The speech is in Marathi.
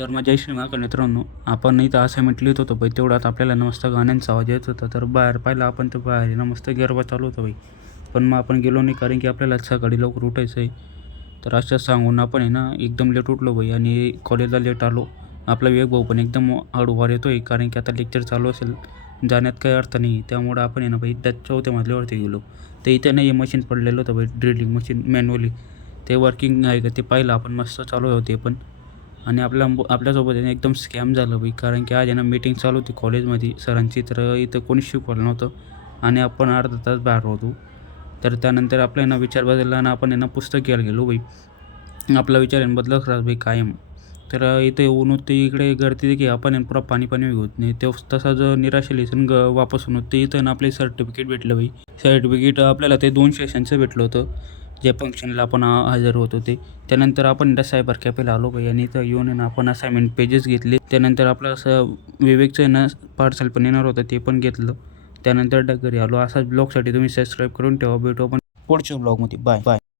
तर मग जय श्री महाकाल मित्रांनो, आपण इथं असाइनमेंट लिहित होतो बाई. तेवढ्यात आपल्याला मस्त गाण्यांचा आवाज येत होता. तर बाहेर पाहिलं आपण, तर बाहेर मस्त गरबा चालू होता बाई. पण मग आपण गेलो नाही, कारण की आपल्याला सकाळी लवकर उठायचं आहे. तर असं सांगून आपण एकदम लेट उठलो बाई आणि कॉलेजला लेट आलो. आपला विवेक भाऊ पण एकदम हळूवार येतो आहे, कारण की आता लेक्चर चालू असेल, जाण्यात काही अर्थ नाही. त्यामुळं आपण बाई त्या 4थ्या मजल्यावरती गेलो. तर इथे हे मशीन पडलेलं होतं बाई, ड्रिलिंग मशीन मॅन्युअली. ते वर्किंग आहे का ते पाहिलं आपण, मस्त चालू होते पण. आणि आपल्यासोबत एकदम स्कॅम झालं बाई, कारण की आज मीटिंग चालू होती कॉलेजमध्ये सरांची. तर इथं कोणीच शिकवलं नव्हतं आणि आपण अर्धा तास बाहेर होतो. तर त्यानंतर आपला विचार बदलला आणि आपण पुस्तक घ्यायला गेलो बाई. आपला विचार बदलत राहत बाई कायम. तर इथे येऊन होते इकडे गर्दी की आपण पुरा पाणी होत नाही. ते तसाच निराश वापस होऊन होते इथं आपले सर्टिफिकेट भेटलं बाई. सर्टिफिकेट आपल्याला ते 2 सेशनचं भेटलं होतं, जे फंक्शनला आपण हजर होत होते. त्यानंतर आपण सायबर कॅफेला आलो बाई आणि इथं येऊन आपण असाइनमेंट पेजेस घेतले. त्यानंतर आपलं असं विवेकचं पार्सल पण येणार होतं, ते पण घेतलं. त्यानंतर घरी आलो. असाच ब्लॉगसाठी तुम्ही सबस्क्राईब करून ठेवा. भेटू आपण पुढच्या ब्लॉगमध्ये. बाय.